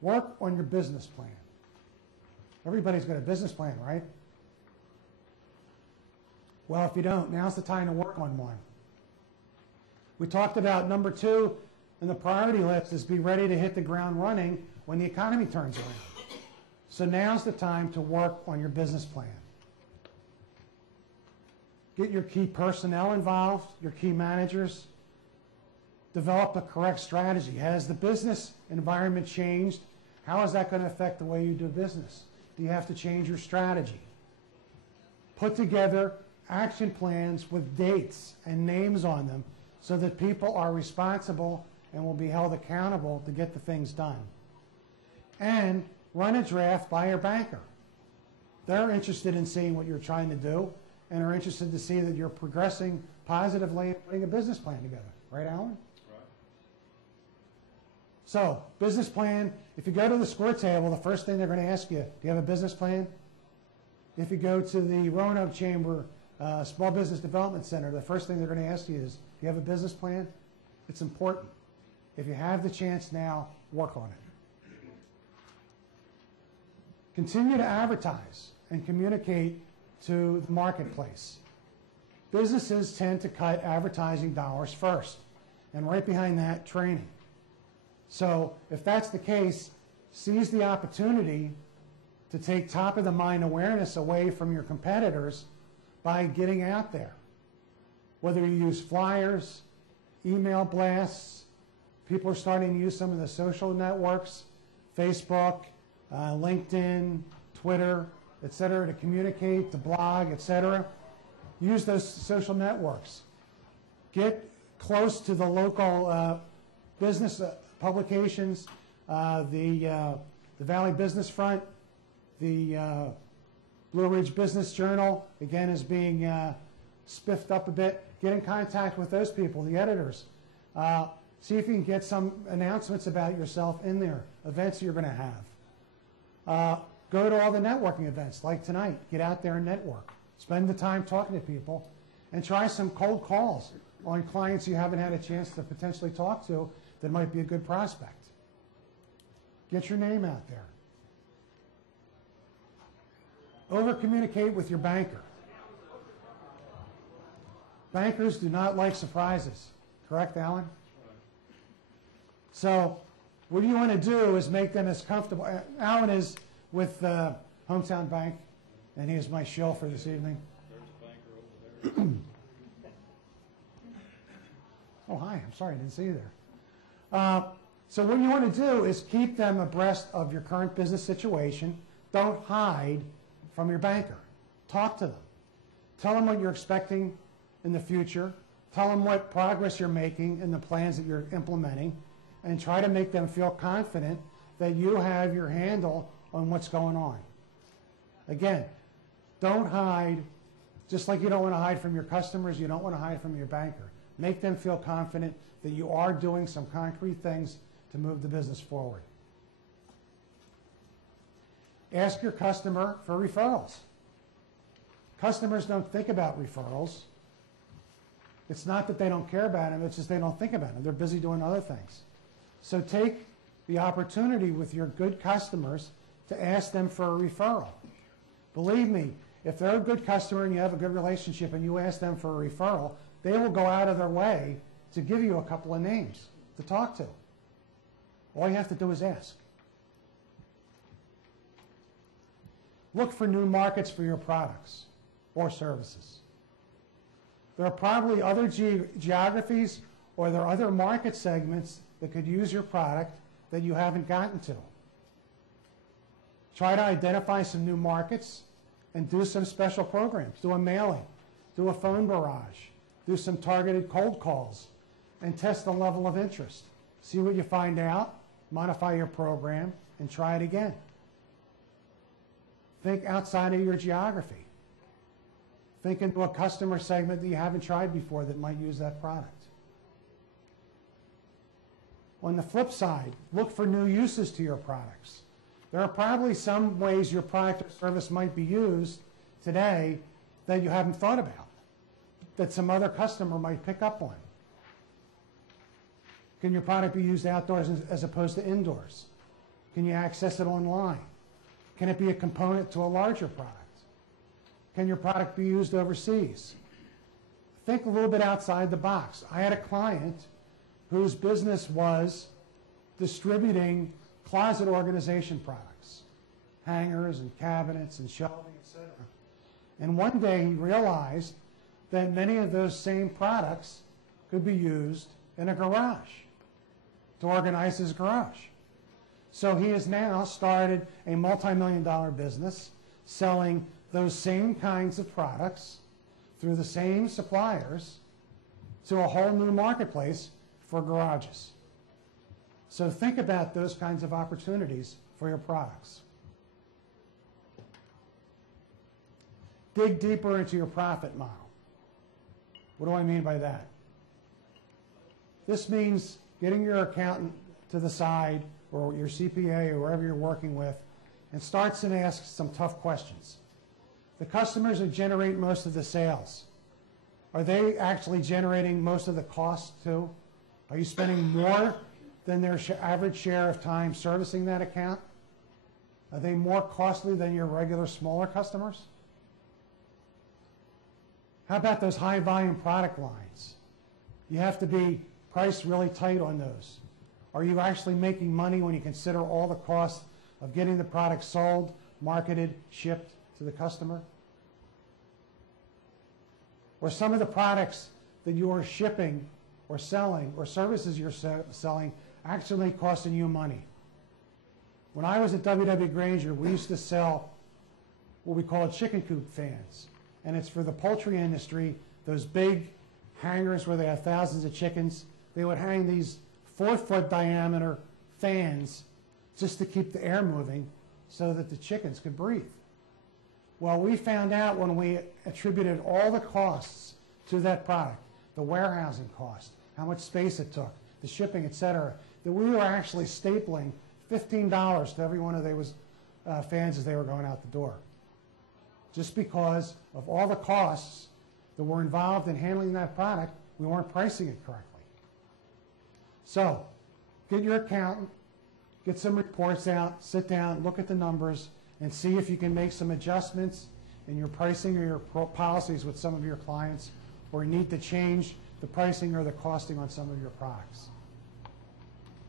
Work on your business plan. Everybody's got a business plan, right? Well, if you don't, now's the time to work on one. We talked about number 2 in the priority list is be ready to hit the ground running when the economy turns around. So now's the time to work on your business plan. Get your key personnel involved, your key managers. Develop the correct strategy. Has the business environment changed? How is that going to affect the way you do business? Do you have to change your strategy? Put together action plans with dates and names on them so that people are responsible and will be held accountable to get the things done. And run a draft by your banker. They're interested in seeing what you're trying to do and are interested to see that you're progressing positively and putting a business plan together. Right, Alan? Right. So, business plan. If you go to the score table, the first thing they're going to ask you, do you have a business plan? If you go to the Roanoke Chamber Small Business Development Center, the first thing they're going to ask you is, do you have a business plan? It's important. If you have the chance now, work on it. Continue to advertise and communicate to the marketplace. Businesses tend to cut advertising dollars first, and right behind that, training. So if that's the case, seize the opportunity to take top-of-the-mind awareness away from your competitors by getting out there. Whether you use flyers, email blasts, people are starting to use some of the social networks, Facebook, LinkedIn, Twitter, etc., to communicate, to blog, etc. Use those social networks. Get close to the local business publications, the Valley Business Front, the Blue Ridge Business Journal, again, is being spiffed up a bit. Get in contact with those people, the editors. See if you can get some announcements about yourself in there, events you're going to have. Go to all the networking events like tonight. Get out there and network. Spend the time talking to people and try some cold calls on clients you haven't had a chance to potentially talk to that might be a good prospect. Get your name out there. Over-communicate with your banker. Bankers do not like surprises. Correct, Alan? So what you want to do is make them as comfortable. Alan is with Hometown Bank, and he is my shill for this evening. There's a banker over there. Oh, hi. I'm sorry. I didn't see you there. So what you want to do is keep them abreast of your current business situation. Don't hide from your banker. Talk to them. Tell them what you're expecting in the future. Tell them what progress you're making in the plans that you're implementing, and try to make them feel confident that you have your handle on what's going on. Again, don't hide. Just like you don't want to hide from your customers, you don't want to hide from your banker. Make them feel confident that you are doing some concrete things to move the business forward. Ask your customer for referrals. Customers don't think about referrals. It's not that they don't care about them, it's just they don't think about them. They're busy doing other things. So take the opportunity with your good customers to ask them for a referral. Believe me, if they're a good customer and you have a good relationship and you ask them for a referral, they will go out of their way to give you a couple of names to talk to. All you have to do is ask. Look for new markets for your products or services. There are probably other geographies or there are other market segments that could use your product that you haven't gotten to. Try to identify some new markets and do some special programs. Do a mailing, do a phone barrage, do some targeted cold calls, and test the level of interest. See what you find out, modify your program, and try it again. Think outside of your geography. Think into a customer segment that you haven't tried before that might use that product. On the flip side, look for new uses to your products. There are probably some ways your product or service might be used today that you haven't thought about, that some other customer might pick up on. Can your product be used outdoors as opposed to indoors? Can you access it online? Can it be a component to a larger product? Can your product be used overseas? Think a little bit outside the box. I had a client whose business was distributing closet organization products, hangers and cabinets and shelving, etc. And one day he realized that many of those same products could be used in a garage, to organize his garage. So he has now started a multi-million-dollar business selling those same kinds of products through the same suppliers to a whole new marketplace for garages. So think about those kinds of opportunities for your products. Dig deeper into your profit model. What do I mean by that? This means getting your accountant to the side, or your CPA, or wherever you're working with, and starts and asks some tough questions. The customers who generate most of the sales, are they actually generating most of the costs too? Are you spending more than their average share of time servicing that account? Are they more costly than your regular smaller customers? How about those high volume product lines? You have to be priced really tight on those. Are you actually making money when you consider all the costs of getting the product sold, marketed, shipped to the customer? Or some of the products that you are shipping or selling, or services you're selling, actually costing you money. When I was at W.W. Granger, we used to sell what we call chicken coop fans. And it's for the poultry industry, those big hangers where they have thousands of chickens. They would hang these 4-foot diameter fans just to keep the air moving so that the chickens could breathe. Well, we found out when we attributed all the costs to that product, the warehousing cost, how much space it took, the shipping, etc., that we were actually stapling $15 to every one of those fans as they were going out the door. Just because of all the costs that were involved in handling that product, we weren't pricing it correctly. So, get your accountant, get some reports out, sit down, look at the numbers, and see if you can make some adjustments in your pricing or your policies with some of your clients, or you need to change the pricing or the costing on some of your products.